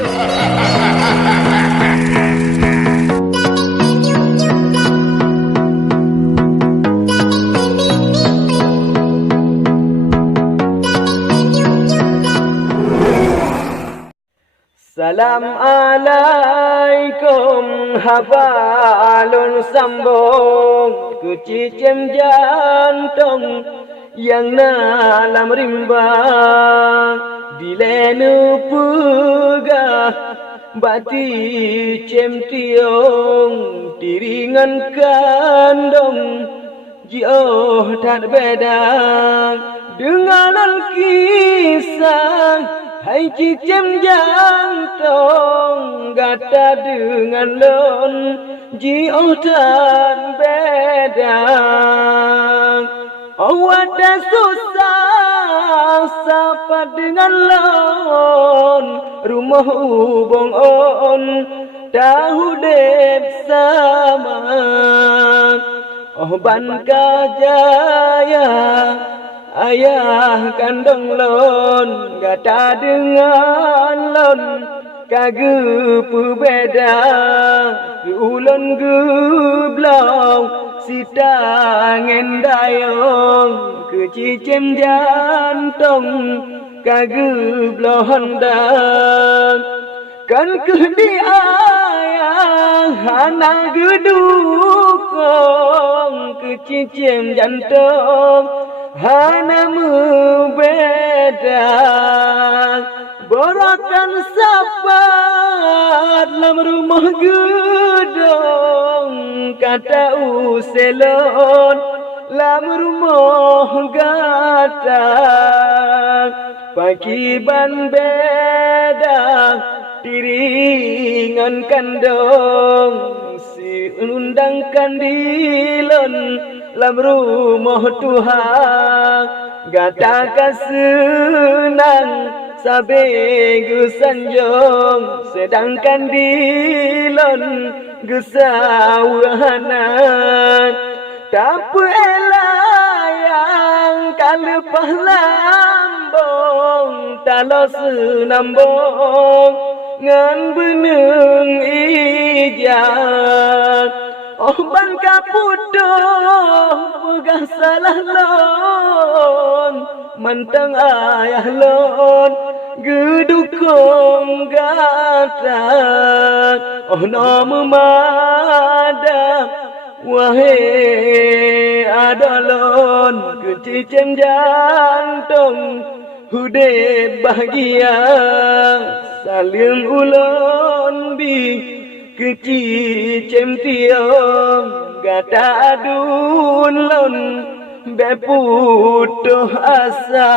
Salam alaikum hafalun sambung kucicem jantung yang dalam rimba dilenu pegah bati cem tiong tiringan kandung jioh tak beda dengan kisah. Hai cicem jantung gata dengan lon jioh dan beda. Oh ada susah sapa dengan lon rumah ubong on tahu dep sama. Oh ban kajaya ayah kandung lon gata dengan lon kage pebeda ulun geblau sita ngendayong kecicem jantung kage blau handang kan kedi ayah anak gedukong kecicem jantung hanamu beda borokan sapat dalam rumah gedong kata uselon dalam rumah gata pagi ban beda tiringan kandong si undangkan dilon dalam rumah Tuhan gata kasenang sabe sanjong sedangkan dilon gesawanan tak elayang kalepah lambong talo senambong ngan beneng ijang oh ban kapudoh pegah salah lon mentang ayah lon gedukong gata oh nama mada wahai adalon kecicem jantung hude bahagia saling ulon bi kecicem tiong gata adun lon beputuh asa.